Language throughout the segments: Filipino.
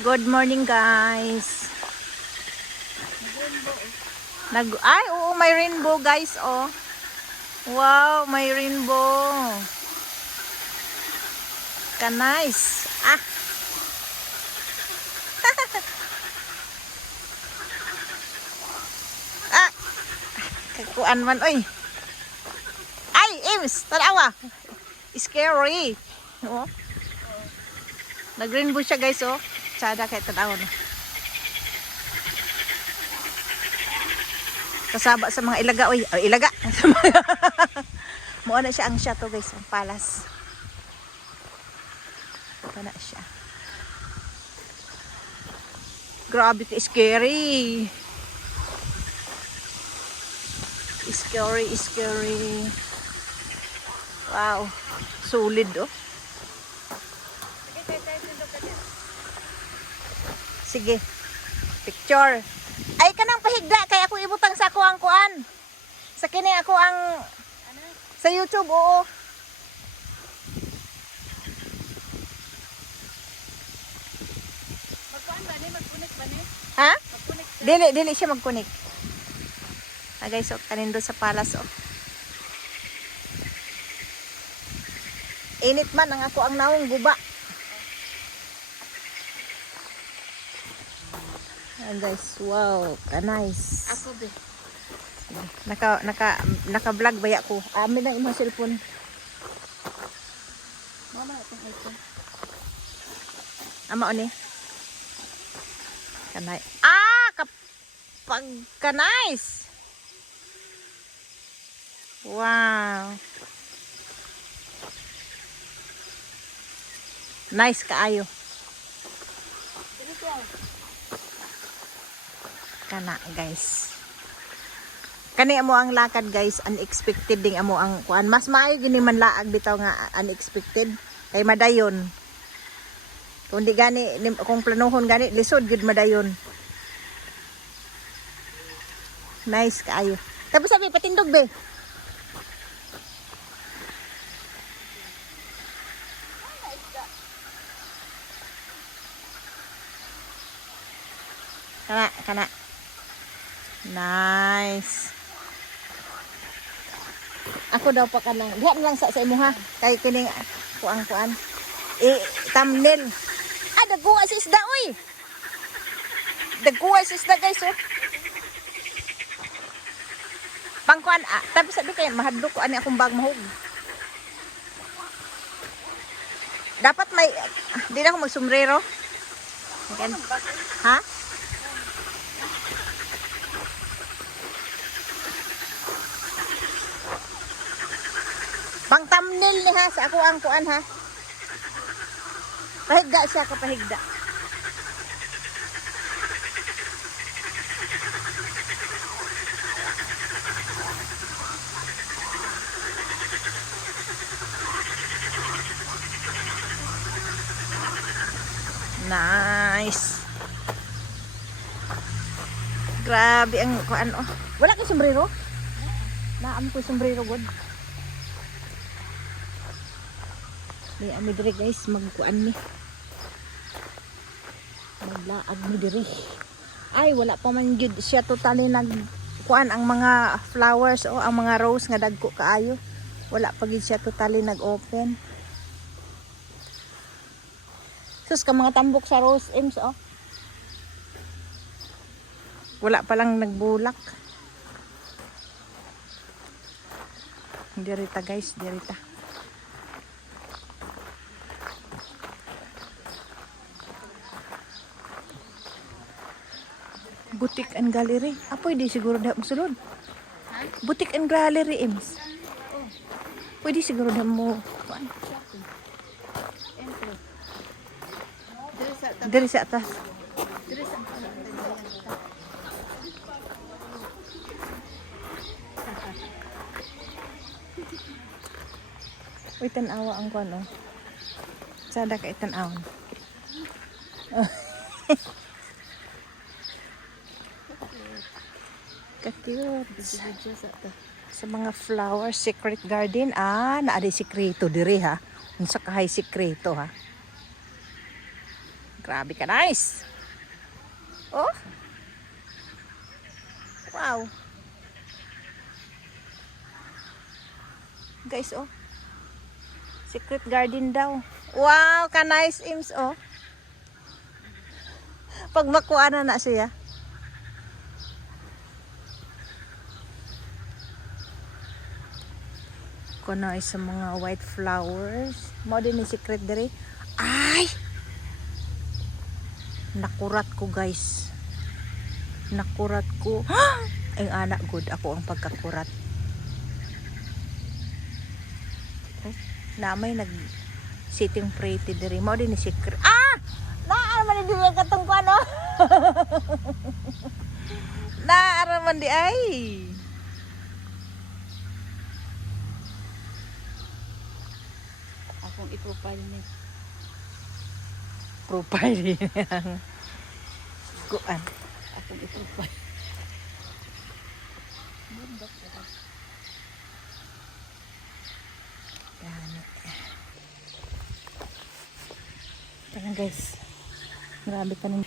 Good morning, guys. Ay, oo, may rainbow, guys, oh. Wow, may rainbow. Nice. Ah. Ah. Kakuan man, oy. Ay, Ims, tanawa. Scary. Oh. Nag-rainbow siya, guys, oh. Tsada kay tanawa. Kasaba sa mga ilaga, oy. Oh, ilaga. Mao na siya ang siya to, guys, ang palas. Ito na siya. Grabe ka, scary. Scary. Wow. Solid, oh. Sige. Picture. Ay, kanang pahigda. Kaya ako ibutang sa ako ang kuan. Sa kini ako ang... Ano? Sa YouTube, oo. Magkuan ba ni? Magkunik ba ni? Ha? Magkunik ka? Dili siya magkunik. Ah, guys, oh, kanindo sa palas, oh. Init man ang ako ang nawong guba. Ah, guys, wow, nice. Ako be. Naka-vlog baya ko. Amin ang imong cellphone. Mama, itong iPhone. Ama oni. Kanay. Ah, kapag nice. Wow. Nice kaayo. Kana, guys. Kani amo ang lakad, guys, unexpected ding amo ang kuan. Mas maayo gini man laag bitaw nga unexpected kay madayon. Kung di gani kung planuhon gani lisod gid madayon. Nice kaayo. Tapos sabi patindog be. Kana. Nice. Ako daw pa kanang. Diyan lang sa imo ha. Kay kining kuan. Thumbnail. Ah, dagkuha sa isda oy. Dagkuha sa isda, guys, oh. Pangkuan tapos sabi kay mahadlok ko ani akong bag mahog. Dapat may di na ako magsombrero. Again. Ha? Pang thumbnail ni ha sa ako ang kuan ha. Pahigda siya kapahigda. Nice. Grabe ang kuan oh. Wala kay sombrero? Naam ko sombrero god. Ni ami dire, guys, magkuan ni. Maglaag mi dire. Ay wala pa man gyud siya totally nagkuan ang mga flowers o ang mga rose nga dagko kaayo. Wala pa gyud siya totally nag-open. Sus ka mga tambok sa rose Ims oh. Wala pa lang nagbulak. Dirita, guys, dirita. Boutique and Gallery. Apoy di siguro da mo sulod. Ha? Boutique and Gallery Ims. Oh, Pwede siguro da mo. Kuan. entro. Diri sa atas. Diri sa Uy, tanawa ang kuan oh. Sada kay tanaw. Ka-cute. Sa mga flowers, secret garden. Naa di sikreto diri ha. Unsa kahay sikreto ha. Grabe ka, nice. Oh. Wow. Guys, oh. Secret garden daw. Wow, ka nice Ims, oh. Pag makuha na siya. Kuno ay sa mga white flowers. Mo din ni secret dere. Ay! Nakurat ko, guys. Nakurat ko. Ay anak good ako ang pagkakurat. Oh, na may nag sitting pretty dere. Mo din ni secret. Ah! Naa man di katong ko ano. Naa man di ay. Akong i-profile ni. Profile niya. Kuan. Akong i-profile. Bundok ka. Yan. Tangan guys. Grabe ka nun.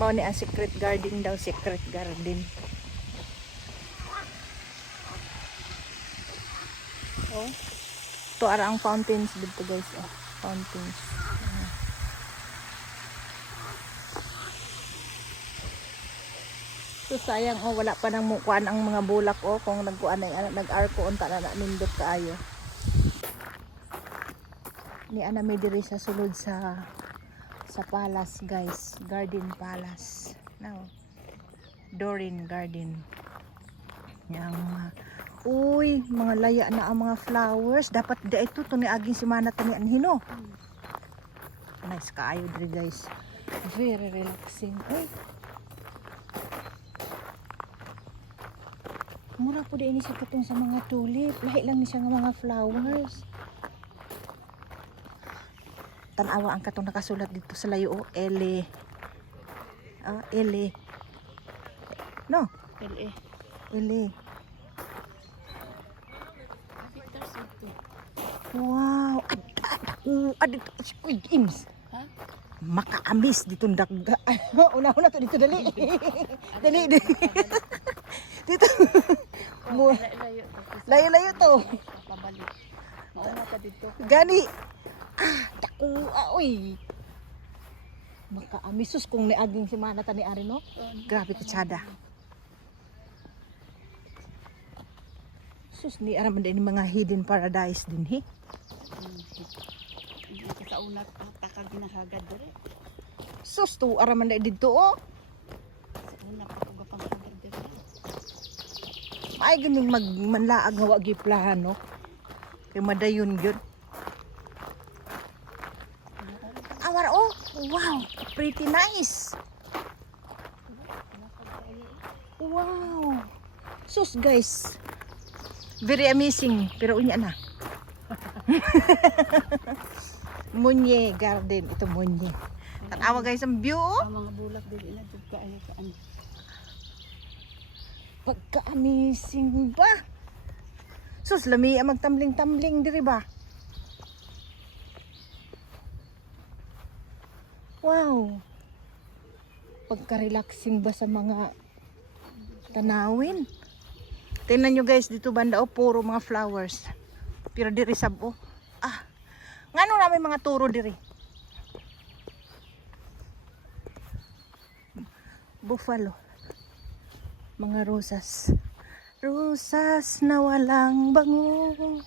Mao ni ang secret garden daw, secret garden. Oh. To ara ang fountains dito guys, oh. Fountains. So sayang oh, wala pa nang mukuan ang mga bulak oh, kung nagkuan ang nag-arko unta na nindot kaayo. Ni ana may diri sa sulod sa palace guys, garden palace. Now, Dorin Garden. Yang uy, mga laya na ang mga flowers. Dapat da ito to ni aging simana tani anhino. Nice kaayo diri guys. Very relaxing. Uy. Mura po din ini sa katong sa mga tulip. Lahi lang ni siya nga mga flowers. Tanawa ang katong nakasulat dito sa layo oh, L. L. No, LA. L. Victor City. Wow, adito Squid Games. Ha? Makaamis dito dagga. Una-una to dito dali. Dali. Dito. Mo Layo. layo-layo to. Pabalik. Mauna ka dito. Gani. Uy. Makaamisus kung niaging simana tani ari no. Grabe kutsada. Sus ni ara man din mga hidden paradise din he. Hindi ka sa una taka ginahagad dire. Sus to ara man dito oh. Sa una pa ko gapangagad dire. Ay ganing magmanlaag nga wa giplahan no. Kay madayon gyud. Awar oh. Wow, pretty nice. Wow. Sus guys. Very amazing. Pero unya na. Munye garden. Ito munye. Tanawa guys ang view. Oh. Ang mga bulak dili na jud kaayo ka ano. Pagka-amazing ba? Sus, lami ang magtambling-tambling diri ba? Wow. Pagka-relaxing ba sa mga tanawin? Tingnan nyo guys, dito banda oh, puro mga flowers. Pero diri sab oh. Ah. Ngano na may mga turo diri? Buffalo. Mga rosas. Rosas na walang bango.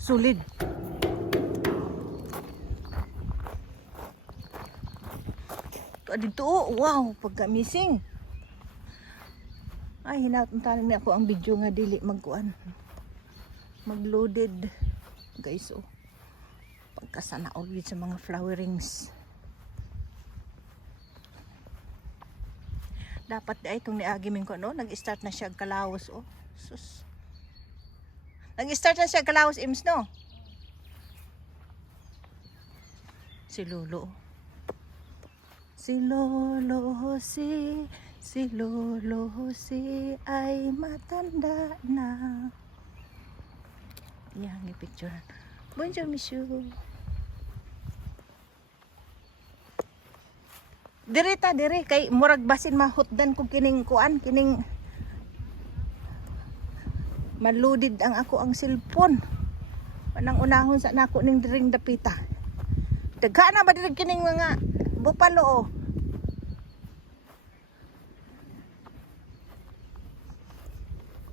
Sulid. Dito oh, wow, pagka-missing. Ay, hinatuntanan niya ako ang video nga dili magkuan. Magloaded. Guys, oh. Pagkasana ulit sa mga flowerings. Dapat ay itong niagimin ko, no? Nag-start na siya kalawos, oh. Sus. Nag-start na siya kalawos, Ims, no? Si Lolo. Si Lolo Jose, si Lolo Jose ay matanda na. Yan, ni picture. Bonjour, monsieur. Dire ta, dire. Kay murag basin mahutdan ko kining kuan, kining maludid ang ako ang cellphone. Manang unahon sa nako ning diring dapita. Dagha na ba diri kining mga bupalo oh.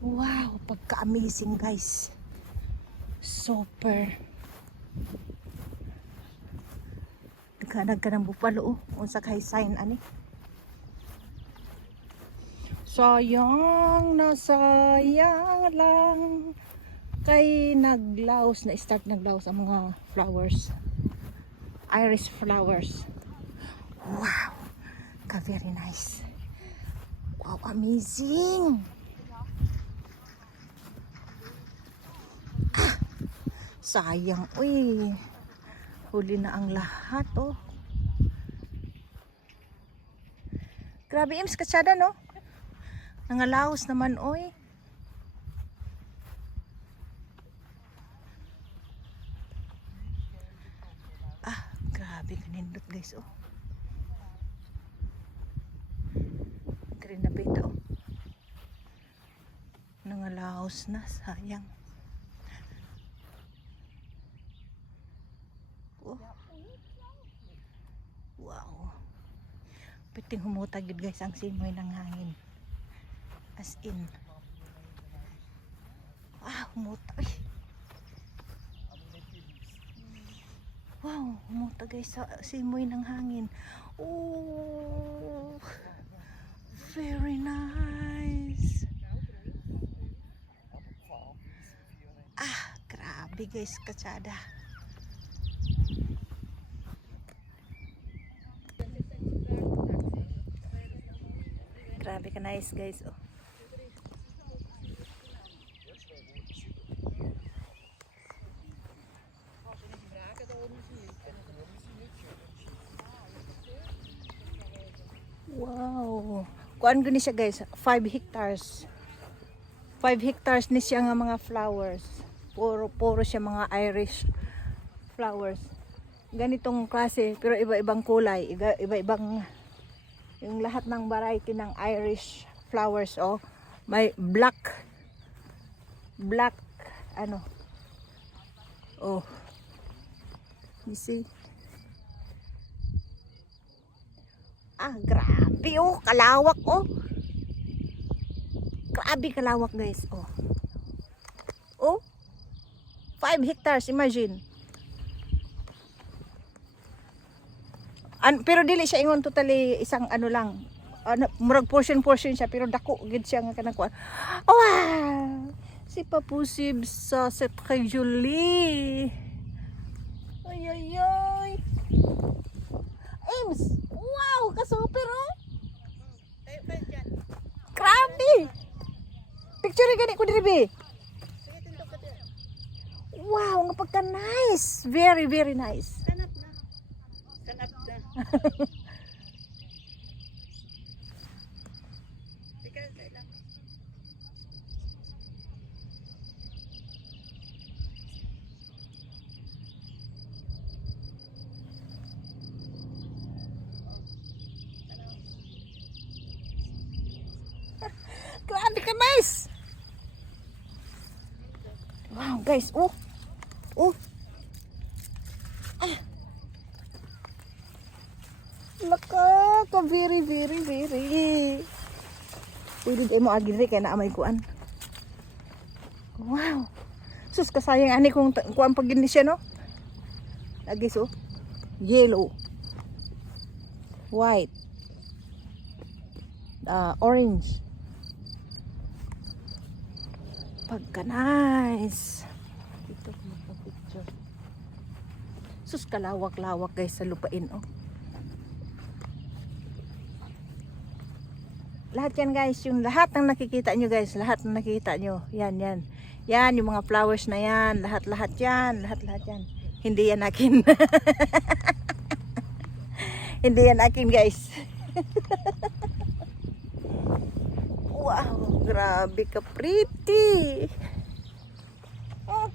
Wow, pagka-amazing guys. Super. Nagkanag ka ng bupalo oh. Unsa kay sign ani. Sayang na sayang lang. Kay naglaos na start naglaos ang mga flowers. Iris flowers. Wow. Ka very nice. Wow, amazing. Sayang, uy. Huli na ang lahat, oh. Grabe, Ims, katsada, no? Nangalaos naman, oy. Ah, grabe, kanindot, guys, oh. Green na bita, oh. Nangalaos na, sayang. Wow. Piting humutag yun guys ang simoy ng hangin. As in. Ah, humutag. Wow, humutag guys sa simoy ng hangin. Oh, very nice. Ah, grabe guys, katsada. Grabe ka nice guys oh. Wow. Kuan gani siya guys, 5 hectares. 5 hectares ni siya nga mga flowers. Puro siya mga Irish flowers. Ganitong klase pero iba-ibang kulay, iba-ibang yung lahat ng variety ng Irish flowers oh. May black ano oh, you see. Ah, grabe oh, kalawak oh. Grabe kalawak guys oh. Oh, 5 hectares, imagine. Pero dili siya ingon totally isang ano lang. Murag portion siya pero dako gid siya nga kanang kuan. Wow! Si Papusib sa Setre Julie. Ay ay ay. Ames, wow, ka-super oh. Grabe. Picture gani ko diri be. Wow, nga pagka nice. Very very nice. Kanap na. Grabe ka nice. Wow guys, oh. Oh. Ah. Laka ka very. Pwede tayo mo agiri kaya naamay kuan. Wow. Sus kasayang ani kung kuan pag gini siya no. Lagi so. Yellow. White. Orange. Pagka nice. Ito mo picture. Sus kalawak-lawak guys sa lupain oh. Lahat yan guys, yung lahat ng nakikita nyo guys, lahat ng nakikita nyo, yan. Yan, yung mga flowers na yan, lahat yan. Hindi yan akin. Hindi yan akin guys. Wow, grabe ka pretty. Oh,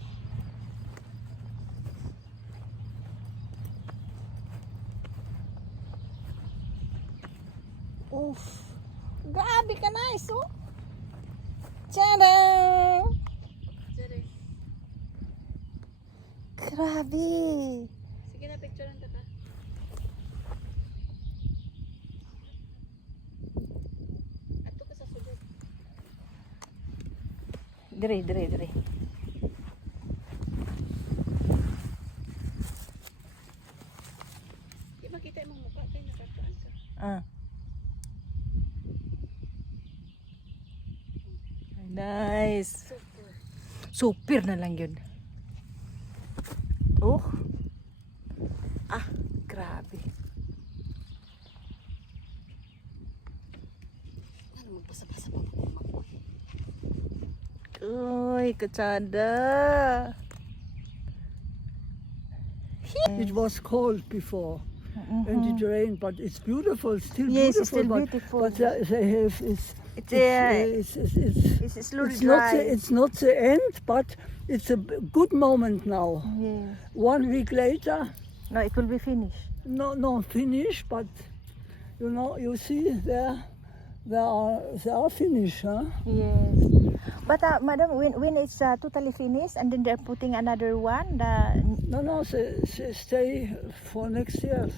Oof. Grabe ka nice, oh. Tadang! Dire. Grabe. Sige na, picture lang tata. Ato ka sa sulod. Dire, dire, dire. Di makita imong mukha kay nakakaan ka. Ah. Nice. Super. Super na lang yun. Oh. Ah, grabe. Ano magpasa-pasa pa ako mako. Uy, katsada. It was cold before and it rained, but it's beautiful, still Yes, beautiful. it's still but, beautiful. But they have It's slowly it's not dry. it's not the end, but it's a good moment now. Yes. 1 week later, No, it will be finished. no finish, but you see they are finished, huh? Yes. But madam, when it's totally finished and then they're putting another one, No, they stay for next year.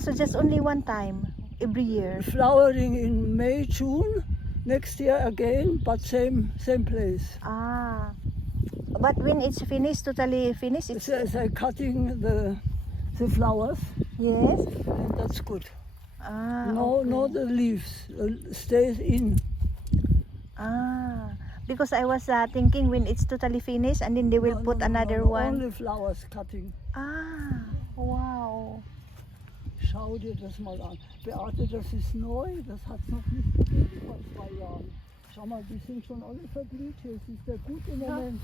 so just only one time every year. Flowering in May, June, next year again, but same place. But when it's finished, totally finished, it's They're cutting the flowers, yes. and that's good. Okay. No, the leaves stays in. Because I was thinking when it's totally finished and then they will put another one. Only flowers cutting. Wow. Schau dir das mal an. Beate, das ist neu, das hat es noch nicht gegeben vor 2 Jahren. Schau mal, die sind schon alle verblüht hier. Es ist ja gut im Moment.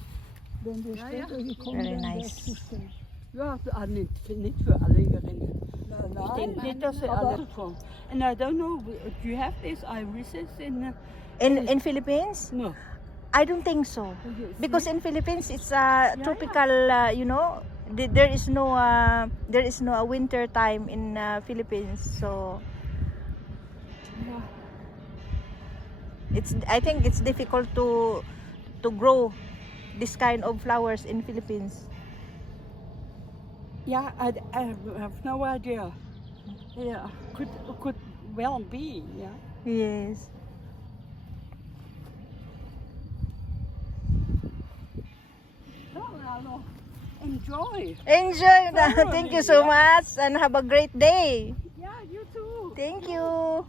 Wenn wir später hier kommen, Very dann nice. wär's zu spät. Ja, nicht für alle Gerinnen. Ich Nein, denke nicht, dass sie alle kommen. And I don't know, do you have these irises in... In Philippines? No. I don't think so. Because in Philippines it's tropical, there is no winter time in Philippines, so I think it's difficult to grow this kind of flowers in Philippines. Yeah, I have no idea. Yeah, could well be, yeah. Yes. Oh, enjoy. Enjoy na. Thank you so much and have a great day. Yeah, you too. Thank you.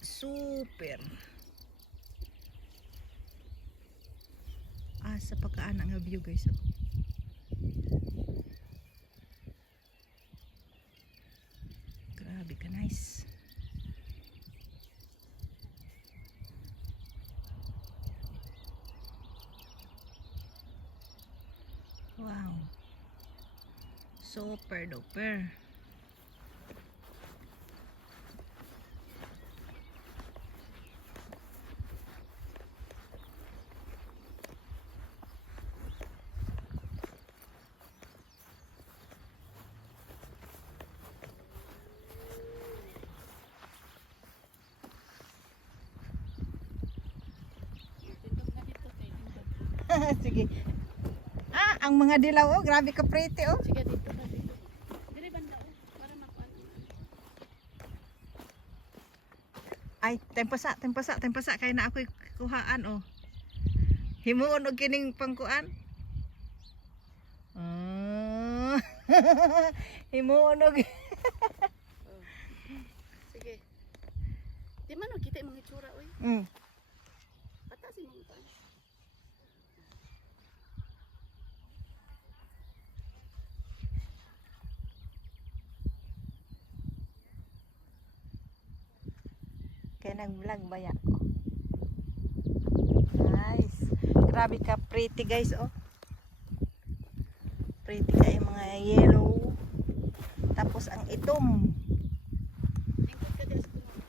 Super. Sa pagkaan ang view guys. Oh. Grabe ka nice. Wow. Super duper. Sige. Ang mga dilaw, oh, grabe ka pretty, oh. Sige dito ka dito. Dire banda para makuan. Ay, tempasa kay na ako'y kuhaan, oh. Himuon og kining pangkuan. Himuon og. Sige. Di man kita imong itsura oy. Patas imong kuan. Kaya nag-vlog ba ya? Nice. Grabe ka pretty guys, oh. Pretty kay mga yellow. Tapos ang itom. Lingkod ka dito sa tulo.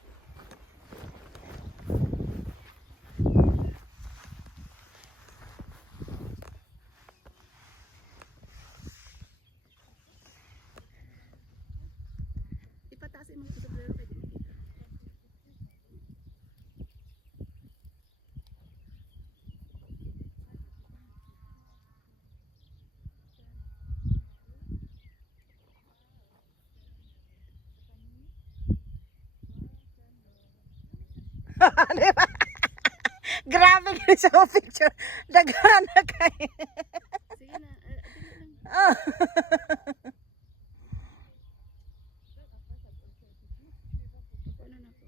sa imong sombrero kay dili kita. Di ba? Grabe ka sa picture. Daghan na kayo. Sige na, dili lang. Ah. Ako na na ko.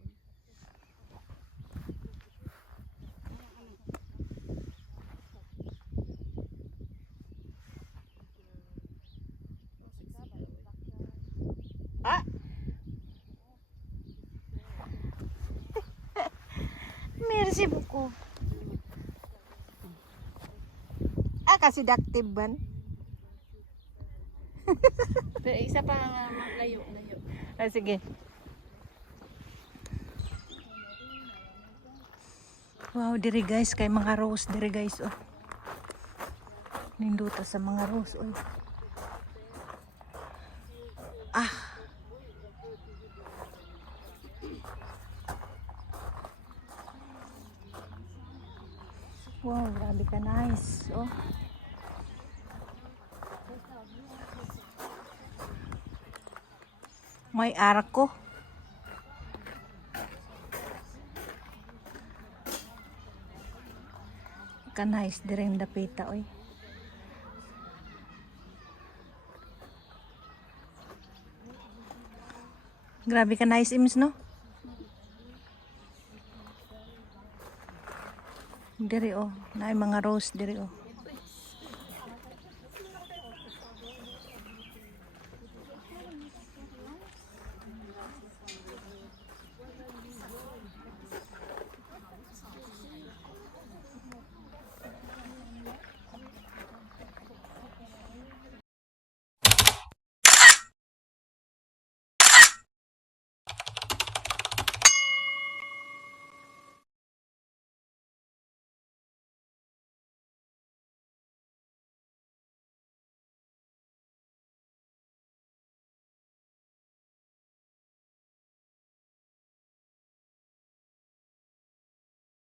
Ah. Merci beaucoup. Ah, kasi daktive ban. Pero isa pa layo. Ah, sige. Wow, diri guys, kay mga rose diri guys, oh. Ninduta sa mga rose, oh. Ah. Wow, grabe ka nice, oh. May arko. Ka nice direng dapita, oy. Grabe ka nice ims, no? Diri, oh. Naay mga rose diri, oh.